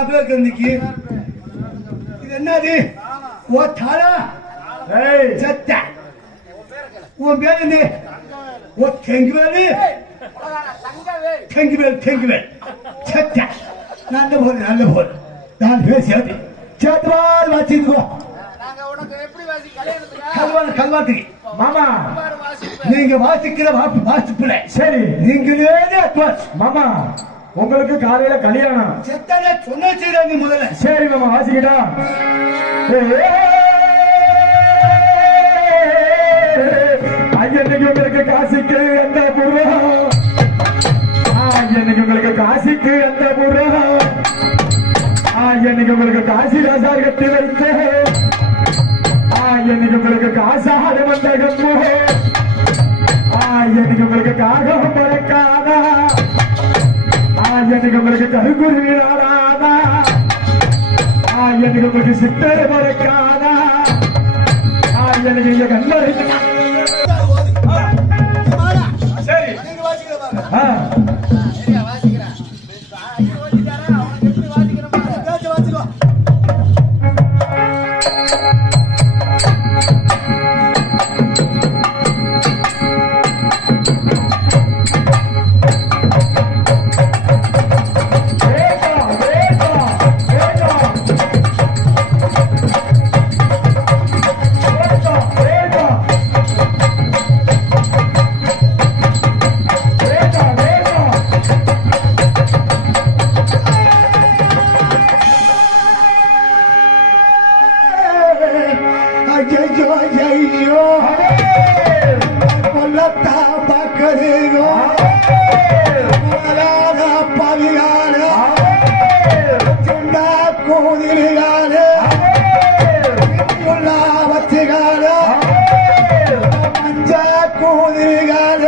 இன்னைக்கு இது என்னது ஓ தாரா சத்த உன் பேர் என்ன ஓ தெங்குவேலு தெங்குவேல் சத்த நல்ல போல் நான் பேசியது சத்வால் வச்சிருக்கோ கல்வாத்துக்கு மாமா நீங்க வாசிக்கிற வாசிப்புல சரி நீங்களே அட்வான்ஸ் மாமா உங்களுக்கு காலையில கல்யாணம் செத்தானே சொன்ன செய்யறாங்க முதல்ல சரி மாமா வாசிக்கிட்டா ஐயன்னைக்கு உங்களுக்கு காசிக்கு அந்த பூர்வம் ஐயன்னைக்கு உங்களுக்கு காசிக்கு அந்த பூர்வம் ஐயன்னைக்கு உங்களுக்கு காசி ராசார் கட்டி வைத்த ஐயன்னைக்கு உங்களுக்கு காசாடு வந்த கம்பு ஐயன்னைக்கு உங்களுக்கு காகம் பறக்காதா ஐயனுக்கு உங்களுக்கு கருக்குருவி நாடாதா ஐயனுக்கு உங்களுக்கு சித்தரை பறக்காதா ஐயனுக்கு இங்க கண்ணறை சரி ஐயோ கொல்லத்தா பக்கதேயோ பவிகால சுண்டா கோதிகால வச்சுகால மஞ்சா கோதிகால